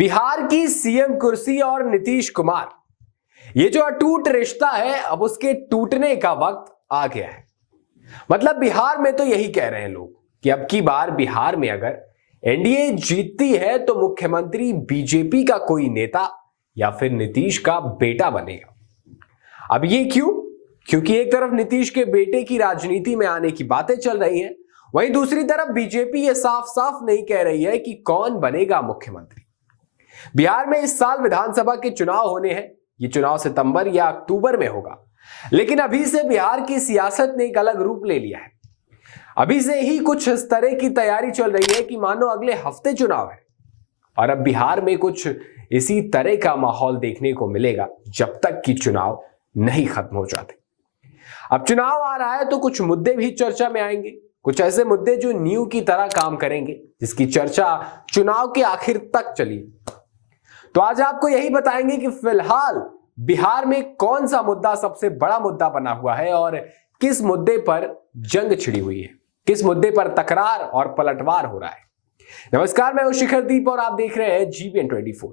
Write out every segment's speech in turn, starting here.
बिहार की सीएम कुर्सी और नीतीश कुमार, ये जो अटूट रिश्ता है अब उसके टूटने का वक्त आ गया है। मतलब बिहार में तो यही कह रहे हैं लोग कि अब की बार बिहार में अगर एनडीए जीतती है तो मुख्यमंत्री बीजेपी का कोई नेता या फिर नीतीश का बेटा बनेगा। अब ये क्यों? क्योंकि एक तरफ नीतीश के बेटे की राजनीति में आने की बातें चल रही हैं, वहीं दूसरी तरफ बीजेपी ये साफ साफ नहीं कह रही है कि कौन बनेगा मुख्यमंत्री। बिहार में इस साल विधानसभा के चुनाव होने हैं। ये चुनाव सितंबर या अक्टूबर में होगा, लेकिन अभी से बिहार की सियासत ने एक अलग रूप ले लिया है। अभी से ही कुछ इस तरह की तैयारी चल रही है कि मानो अगले हफ्ते चुनाव है और अब बिहार में कुछ इसी तरह का माहौल देखने को मिलेगा जब तक कि चुनाव नहीं खत्म हो जाते। अब चुनाव आ रहा है तो कुछ मुद्दे भी चर्चा में आएंगे, कुछ ऐसे मुद्दे जो नींव की तरह काम करेंगे, जिसकी चर्चा चुनाव के आखिर तक चली। तो आज आपको यही बताएंगे कि फिलहाल बिहार में कौन सा मुद्दा सबसे बड़ा मुद्दा बना हुआ है और किस मुद्दे पर जंग छिड़ी हुई है, किस मुद्दे पर तकरार और पलटवार हो रहा है। नमस्कार, मैं हूं शिखर दीप और आप देख रहे हैं जीबीएन 24।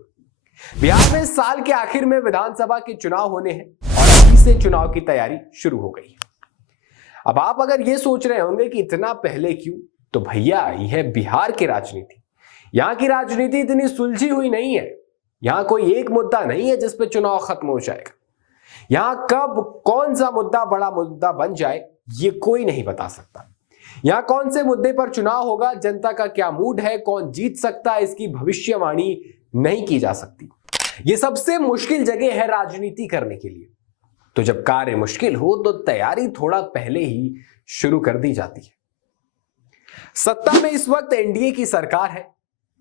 बिहार में साल के आखिर में विधानसभा के चुनाव होने हैं और अभी से चुनाव की तैयारी शुरू हो गई है। अब आप अगर ये सोच रहे होंगे कि इतना पहले क्यों, तो भैया यह बिहार की राजनीति, यहां की राजनीति इतनी सुलझी हुई नहीं है। यहां कोई एक मुद्दा नहीं है जिस पे चुनाव खत्म हो जाएगा। यहां कब कौन सा मुद्दा बड़ा मुद्दा बन जाए ये कोई नहीं बता सकता। यहां कौन से मुद्दे पर चुनाव होगा, जनता का क्या मूड है, कौन जीत सकता है, इसकी भविष्यवाणी नहीं की जा सकती। ये सबसे मुश्किल जगह है राजनीति करने के लिए। तो जब कार्य मुश्किल हो तो तैयारी थोड़ा पहले ही शुरू कर दी जाती है। सत्ता में इस वक्त एनडीए की सरकार है,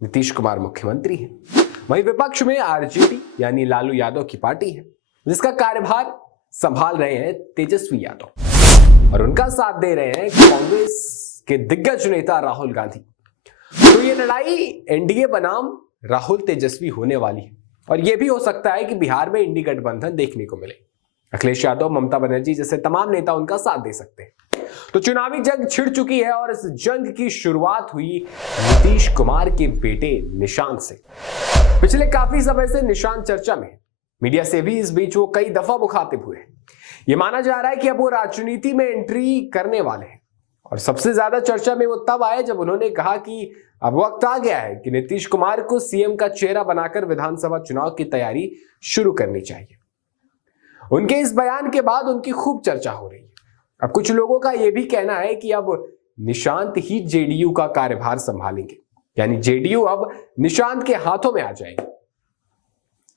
नीतीश कुमार मुख्यमंत्री है। वहीं विपक्ष में आरजेडी यानी लालू यादव की पार्टी है, जिसका कार्यभार संभाल रहे हैं तेजस्वी यादव और उनका साथ दे रहे हैं कांग्रेस के दिग्गज नेता राहुल गांधी। तो ये लड़ाई एनडीए बनाम राहुल तेजस्वी होने वाली है और यह भी हो सकता है कि बिहार में इंडी गठबंधन देखने को मिले। अखिलेश यादव, ममता बनर्जी जैसे तमाम नेता उनका साथ दे सकते हैं। तो चुनावी जंग छिड़ चुकी है और इस जंग की शुरुआत हुई नीतीश कुमार के बेटे निशांत से। पिछले काफी समय से निशांत चर्चा में है। मीडिया से भी इस बीच वो कई दफा मुखातिब हुए हैं। ये माना जा रहा है कि अब वो राजनीति में एंट्री करने वाले हैं और सबसे ज्यादा चर्चा में वो तब आए जब उन्होंने कहा कि अब वक्त आ गया है कि नीतीश कुमार को सीएम का चेहरा बनाकर विधानसभा चुनाव की तैयारी शुरू करनी चाहिए। उनके इस बयान के बाद उनकी खूब चर्चा हो रही है। अब कुछ लोगों का यह भी कहना है कि अब निशांत ही जेडीयू का कार्यभार संभालेंगे, यानी जेडीयू अब निशांत के हाथों में आ जाएगी।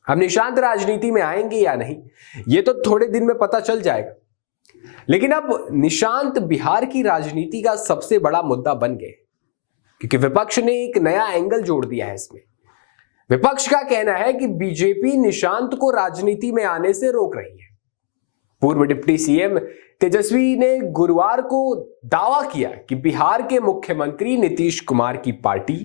अब निशांत राजनीति में आएंगे या नहीं, यह तो थोड़े दिन में पता चल जाएगा। लेकिन अब निशांत बिहार की राजनीति का सबसे बड़ा मुद्दा बन गए, क्योंकि विपक्ष ने एक नया एंगल जोड़ दिया है इसमें। विपक्ष का कहना है कि बीजेपी निशांत को राजनीति में आने से रोक रही है। पूर्व डिप्टी सीएम तेजस्वी ने गुरुवार को दावा किया कि बिहार के मुख्यमंत्री नीतीश कुमार की पार्टी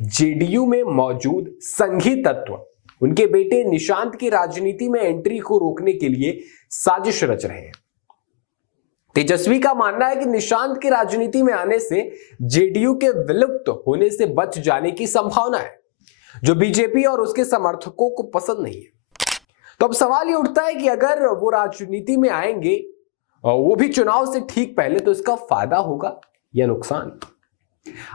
जेडीयू में मौजूद संघी तत्व उनके बेटे निशांत की राजनीति में एंट्री को रोकने के लिए साजिश रच रहे हैं। तेजस्वी का मानना है कि निशांत की राजनीति में आने से जेडीयू के विलुप्त होने से बच जाने की संभावना है, जो बीजेपी और उसके समर्थकों को पसंद नहीं है। तो अब सवाल ये उठता है कि अगर वो राजनीति में आएंगे, वो भी चुनाव से ठीक पहले, तो इसका फायदा होगा या नुकसान?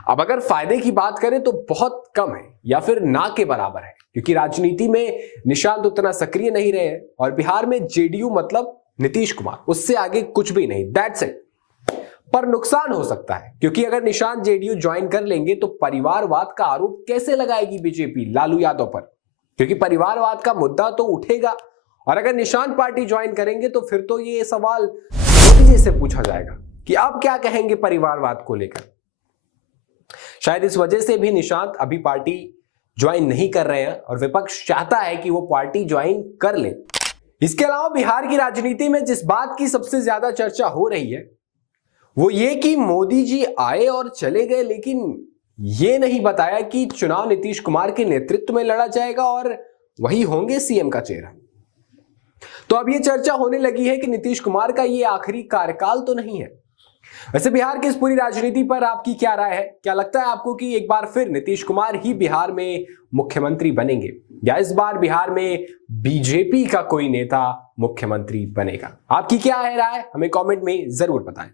अब अगर फायदे की बात करें तो बहुत कम है या फिर ना के बराबर है, क्योंकि राजनीति में निशांत उतना सक्रिय नहीं रहे हैं और बिहार में जेडीयू मतलब नीतीश कुमार, उससे आगे कुछ भी नहीं, दैट्स इट। पर नुकसान हो सकता है, क्योंकि अगर निशांत जेडीयू ज्वाइन कर लेंगे तो परिवारवाद का आरोप कैसे लगाएगी बीजेपी लालू यादव पर, क्योंकि परिवारवाद का मुद्दा तो उठेगा। और अगर निशांत पार्टी ज्वाइन करेंगे तो फिर तो ये सवाल मोदी जी से पूछा जाएगा कि आप क्या कहेंगे परिवारवाद को लेकर। शायद इस वजह से भी निशांत अभी पार्टी ज्वाइन नहीं कर रहे हैं और विपक्ष चाहता है कि वो पार्टी ज्वाइन कर ले। इसके अलावा बिहार की राजनीति में जिस बात की सबसे ज्यादा चर्चा हो रही है वो ये कि मोदी जी आए और चले गए, लेकिन ये नहीं बताया कि चुनाव नीतीश कुमार के नेतृत्व में लड़ा जाएगा और वही होंगे सीएम का चेहरा। तो अब ये चर्चा होने लगी है कि नीतीश कुमार का ये आखिरी कार्यकाल तो नहीं है। वैसे बिहार की इस पूरी राजनीति पर आपकी क्या राय है? क्या लगता है आपको कि एक बार फिर नीतीश कुमार ही बिहार में मुख्यमंत्री बनेंगे या इस बार बिहार में बीजेपी का कोई नेता मुख्यमंत्री बनेगा? आपकी क्या है राय? हमें कमेंट में जरूर बताएं।